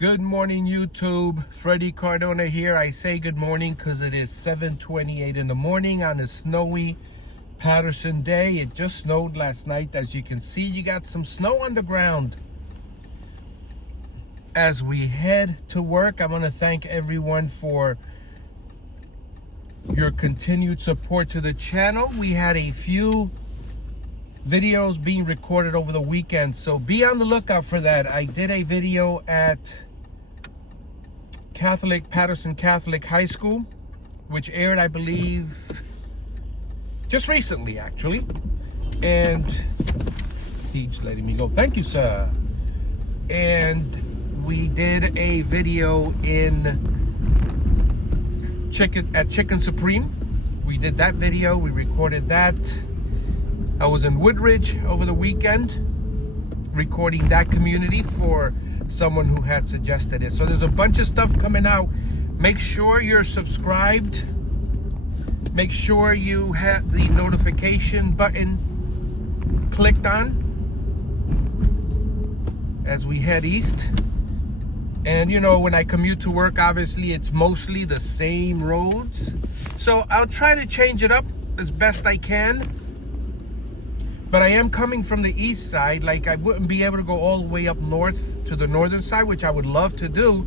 Good morning, YouTube. Freddie Cardona here. I say good morning because it is 7:28 in the morning on a snowy Patterson day. It just snowed last night. As you can see, you got some snow on the ground. As we head to work, I want to thank everyone for your continued support to the channel. We had a few videos being recorded over the weekend, so be on the lookout for that. I did a video at Patterson Catholic High School, which aired, I believe, just recently, actually. And he's letting me go. Thank you, sir. And we did a video at Chicken Supreme. We did that video. We recorded that. I was in Woodridge over the weekend recording that community for someone who had suggested it. So there's a bunch of stuff coming out. Make sure you're subscribed. Make sure you have the notification button clicked on as we head east. And you know, when I commute to work, obviously it's mostly the same roads. So I'll try to change it up as best I can. But I am coming from the east side. Like, I wouldn't be able to go all the way up north to the northern side, which I would love to do.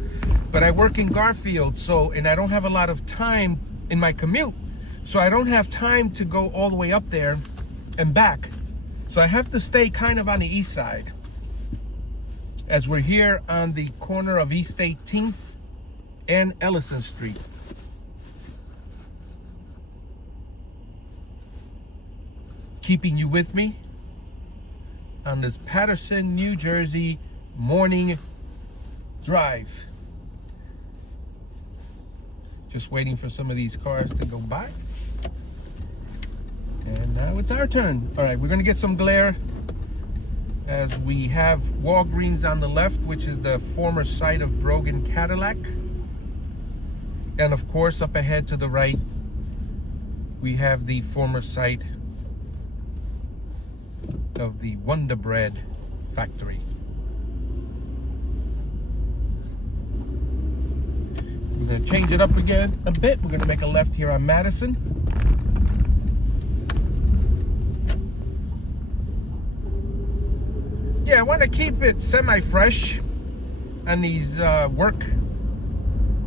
But I work in Garfield, and I don't have a lot of time in my commute. So I don't have time to go all the way up there and back. So I have to stay kind of on the east side. As we're here on the corner of East 18th and Ellison Street. Keeping you with me on this Patterson, New Jersey morning drive. Just waiting for some of these cars to go by. And now it's our turn. All right, we're gonna get some glare as we have Walgreens on the left, which is the former site of Brogan Cadillac. And of course, up ahead to the right, we have the former site of the Wonder Bread factory. We're going to change it up again a bit. We're going to make a left here on Madison. Yeah, I want to keep it semi-fresh on these work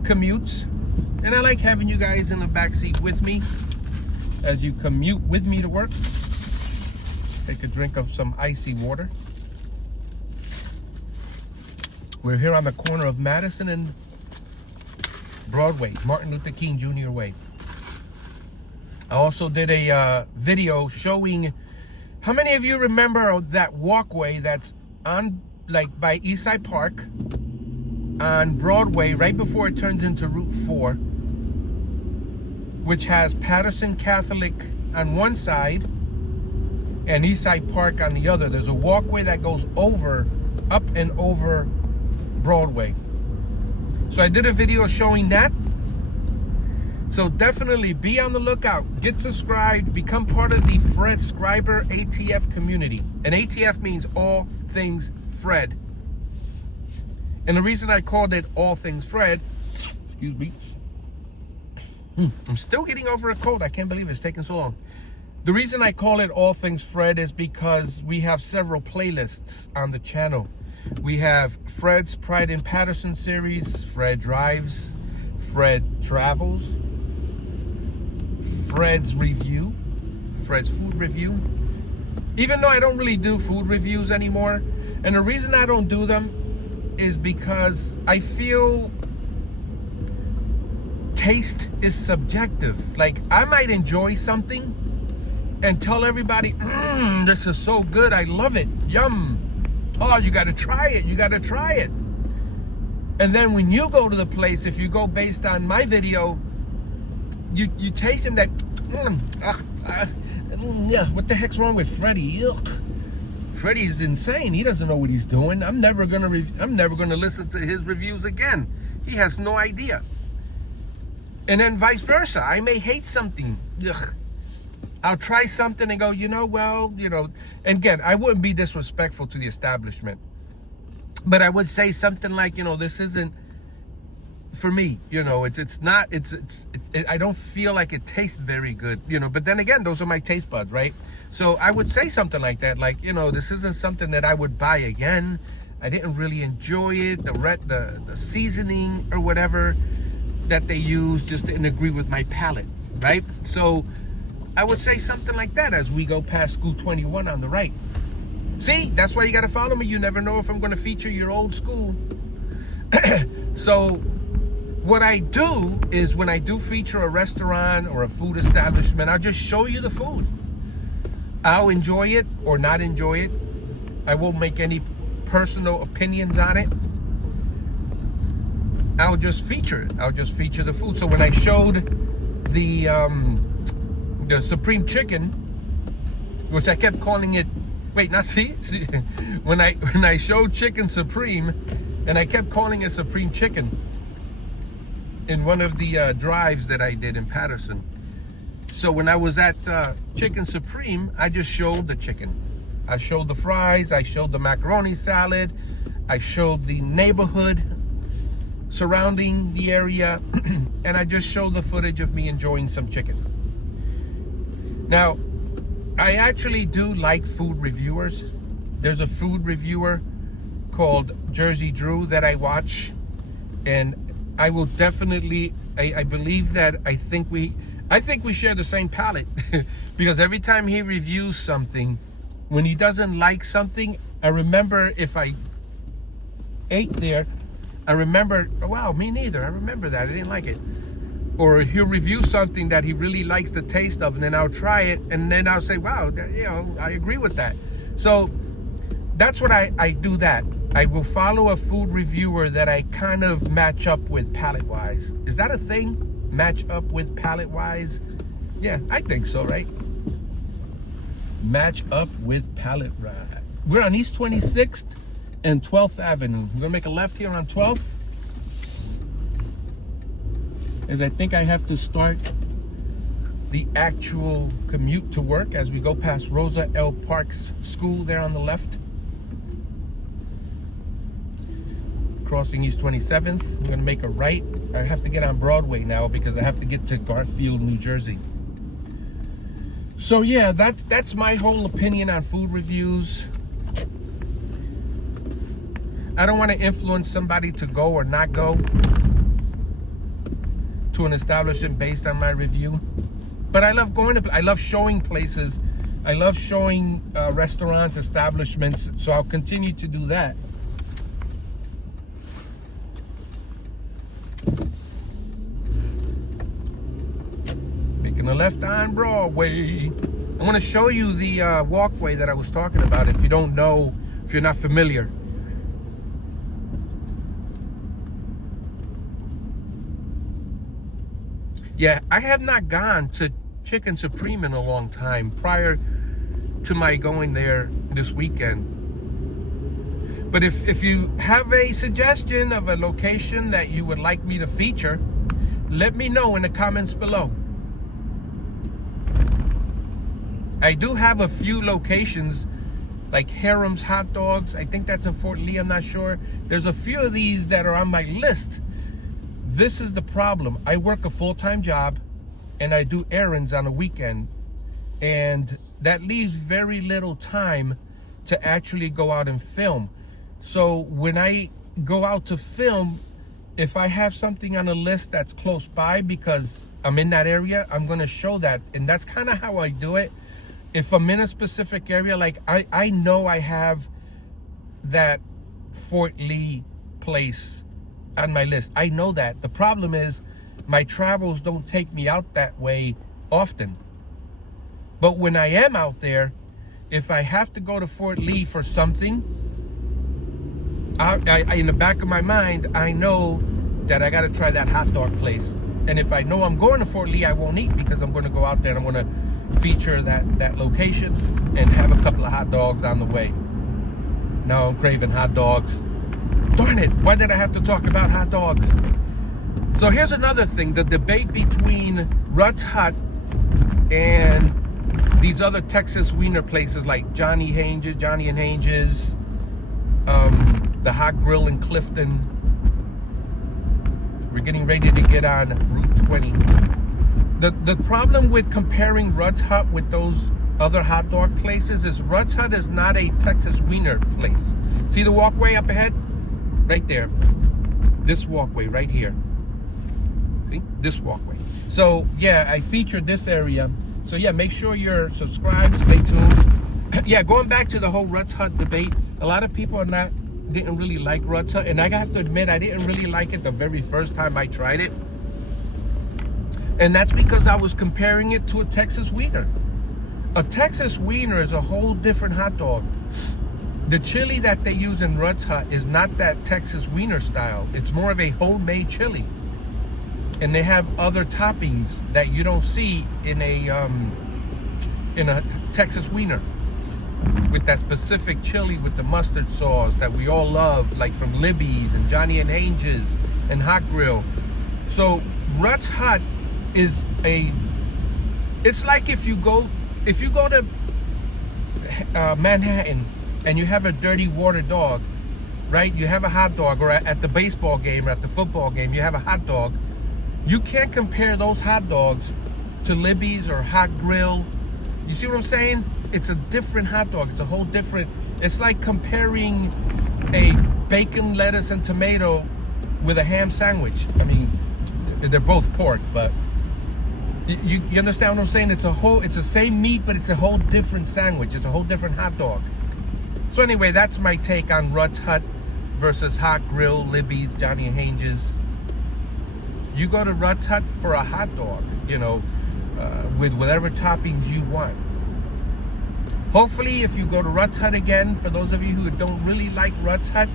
commutes. And I like having you guys in the backseat with me as you commute with me to work. Take a drink of some icy water. We're here on the corner of Madison and Broadway, Martin Luther King Jr. Way. I also did a video showing, how many of you remember that walkway that's on, like, by Eastside Park on Broadway right before it turns into Route 4, which has Patterson Catholic on one side and Eastside Park on the other. There's a walkway that goes up and over Broadway. So I did a video showing that. So definitely be on the lookout. Get subscribed. Become part of the Fred Scriber ATF community. And ATF means All Things Fred. And the reason I called it All Things Fred, excuse me, I'm still getting over a cold. I can't believe it's taking so long. The reason I call it All Things Fred is because we have several playlists on the channel. We have Fred's Pride in Patterson series, Fred Drives, Fred Travels, Fred's Review, Fred's Food Review. Even though I don't really do food reviews anymore, and the reason I don't do them is because I feel taste is subjective. Like, I might enjoy something and tell everybody, this is so good, I love it, yum. Oh, you gotta try it, you gotta try it. And then when you go to the place, if you go based on my video, you taste him that, what the heck's wrong with Freddie? Ugh. Freddie's insane, he doesn't know what he's doing. I'm never gonna listen to his reviews again. He has no idea. And then vice versa, I may hate something. Ugh. I'll try something and go, and again, I wouldn't be disrespectful to the establishment. But I would say something like, this isn't for me. I don't feel like it tastes very good. But then again, those are my taste buds, right? So I would say something like that, like, this isn't something that I would buy again. I didn't really enjoy it. The seasoning or whatever that they use just didn't agree with my palate, right? So I would say something like that as we go past School 21 on the right. See, that's why you got to follow me. You never know if I'm going to feature your old school. So what I do is when I do feature a restaurant or a food establishment, I'll just show you the food. I'll enjoy it or not enjoy it. I won't make any personal opinions on it. I'll just feature it. I'll just feature the food. So when I showed the Supreme Chicken, which I kept calling it, see, when I showed Chicken Supreme, and I kept calling it Supreme Chicken in one of the drives that I did in Patterson. So when I was at Chicken Supreme, I just showed the chicken. I showed the fries, I showed the macaroni salad, I showed the neighborhood surrounding the area, and I just showed the footage of me enjoying some chicken. Now, I actually do like food reviewers. There's a food reviewer called Jersey Drew that I watch, and I will definitely, I believe that I think we share the same palate because every time he reviews something, when he doesn't like something, I remember if I ate there, I remember, wow, me neither. I remember that. I didn't like it. Or he'll review something that he really likes the taste of, and then I'll try it, and then I'll say, wow, I agree with that. So that's what I do that. I will follow a food reviewer that I kind of match up with palate-wise. Is that a thing? Match up with palate-wise? Yeah, I think so, right? Match up with palate-wise. We're on East 26th and 12th Avenue. We're gonna make a left here on 12th. As I think I have to start the actual commute to work as we go past Rosa L. Park's school there on the left. Crossing East 27th, I'm gonna make a right. I have to get on Broadway now because I have to get to Garfield, New Jersey. So yeah, that's my whole opinion on food reviews. I don't want to influence somebody to go or not go to an establishment based on my review, but I love I love showing places. I love showing restaurants, establishments, so I'll continue to do that. Making a left on Broadway. I want to show you the walkway that I was talking about if you don't know, if you're not familiar. Yeah, I have not gone to Chicken Supreme in a long time prior to my going there this weekend. But if you have a suggestion of a location that you would like me to feature, let me know in the comments below. I do have a few locations like Harem's Hot Dogs. I think that's in Fort Lee, I'm not sure. There's a few of these that are on my list. This is the problem. I work a full-time job and I do errands on a weekend, and that leaves very little time to actually go out and film. So when I go out to film, if I have something on a list that's close by because I'm in that area, I'm going to show that. And that's kind of how I do it. If I'm in a specific area, like I know I have that Fort Lee place on my list. I know that. The problem is my travels don't take me out that way often. But when I am out there, if I have to go to Fort Lee for something, I in the back of my mind, I know that I got to try that hot dog place. And if I know I'm going to Fort Lee, I won't eat because I'm going to go out there and I'm going to feature that location and have a couple of hot dogs on the way. Now I'm craving hot dogs. Darn it, why did I have to talk about hot dogs? So here's another thing, the debate between Rutt's Hut and these other Texas wiener places like Johnny and Haynes', the Hot Grill in Clifton. We're getting ready to get on Route 20. The problem with comparing Rudd's Hut with those other hot dog places is Rudd's Hut is not a Texas wiener place. See the walkway up ahead? Right there. This walkway right here. See? This walkway. So, yeah, I featured this area. So, yeah, make sure you're subscribed. Stay tuned. Yeah, going back to the whole Rudd's Hut debate, a lot of people didn't really like Rudd's Hut. And I have to admit, I didn't really like it the very first time I tried it. And that's because I was comparing it to a Texas wiener. A Texas wiener is a whole different hot dog. The chili that they use in Rudd's Hut is not that Texas wiener style. It's more of a homemade chili. And they have other toppings that you don't see in a Texas wiener. With that specific chili with the mustard sauce that we all love, like from Libby's and Johnny and Angel's and Hot Grill. So Rudd's Hut is it's like if you go to Manhattan and you have a dirty water dog, right? You have a hot dog, or at the baseball game or at the football game, you have a hot dog. You can't compare those hot dogs to Libby's or Hot Grill. You see what I'm saying? It's a different hot dog. It's a whole different, it's like comparing a bacon, lettuce, and tomato with a ham sandwich. I mean, they're both pork, but you understand what I'm saying? It's the same meat, but it's a whole different sandwich. It's a whole different hot dog. So anyway, that's my take on Rudd's Hut versus Hot Grill, Libby's, Johnny and Angel's. You go to Rudd's Hut for a hot dog, you know, with whatever toppings you want. Hopefully, if you go to Rudd's Hut again, for those of you who don't really like Rudd's Hut,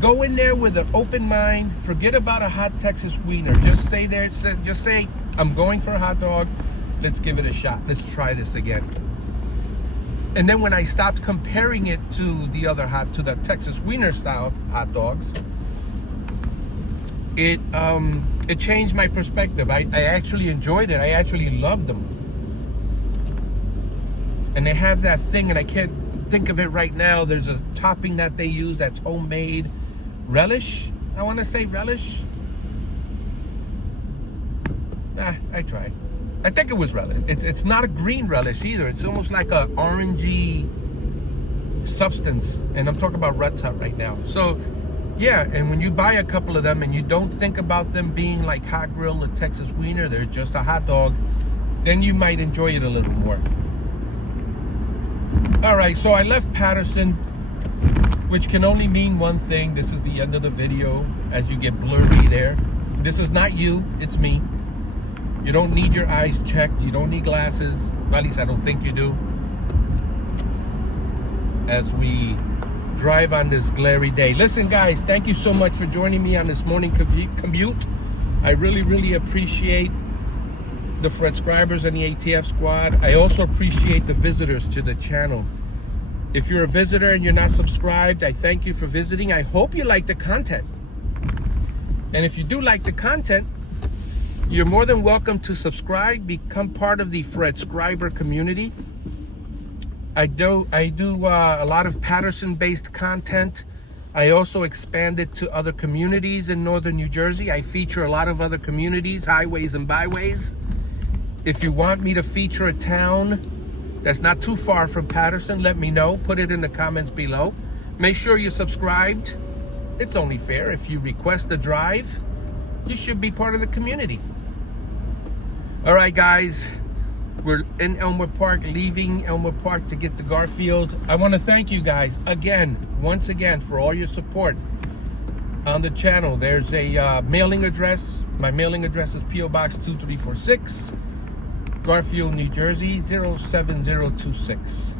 go in there with an open mind. Forget about a hot Texas wiener. Just say, I'm going for a hot dog. Let's give it a shot. Let's try this again. And then when I stopped comparing it to the Texas wiener style hot dogs, it changed my perspective. I actually enjoyed it. I actually loved them. And they have that thing, and I can't think of it right now. There's a topping that they use that's homemade. Relish? I want to say relish. I tried. I think it was relish. It's not a green relish either. It's almost like a orangey substance. And I'm talking about Rudd's Hut right now. So, yeah, and when you buy a couple of them and you don't think about them being like Hot Grill or Texas wiener, they're just a hot dog, then you might enjoy it a little more. All right, so I left Patterson, which can only mean one thing. This is the end of the video as you get blurry there. This is not you, it's me. You don't need your eyes checked. You don't need glasses. At least I don't think you do. As we drive on this glary day. Listen, guys, thank you so much for joining me on this morning commute. I really, really appreciate the subscribers and the ATF squad. I also appreciate the visitors to the channel. If you're a visitor and you're not subscribed, I thank you for visiting. I hope you like the content. And if you do like the content, you're more than welcome to subscribe, become part of the Fred-scriber community. I do a lot of Patterson-based content. I also expanded to other communities in northern New Jersey. I feature a lot of other communities, highways and byways. If you want me to feature a town that's not too far from Patterson, let me know. Put it in the comments below. Make sure you're subscribed. It's only fair. If you request a drive, you should be part of the community. All right, guys. We're in Elmwood Park, leaving Elmwood Park to get to Garfield. I want to thank you guys once again, for all your support on the channel. There's a mailing address. My mailing address is P.O. Box 2346, Garfield, New Jersey, 07026.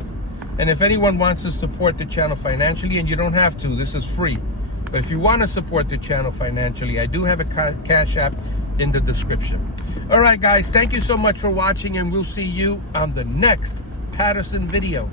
And if anyone wants to support the channel financially, and you don't have to, this is free. But if you want to support the channel financially, I do have a Cash App in the description. All right, guys, thank you so much for watching, and we'll see you on the next Patterson video.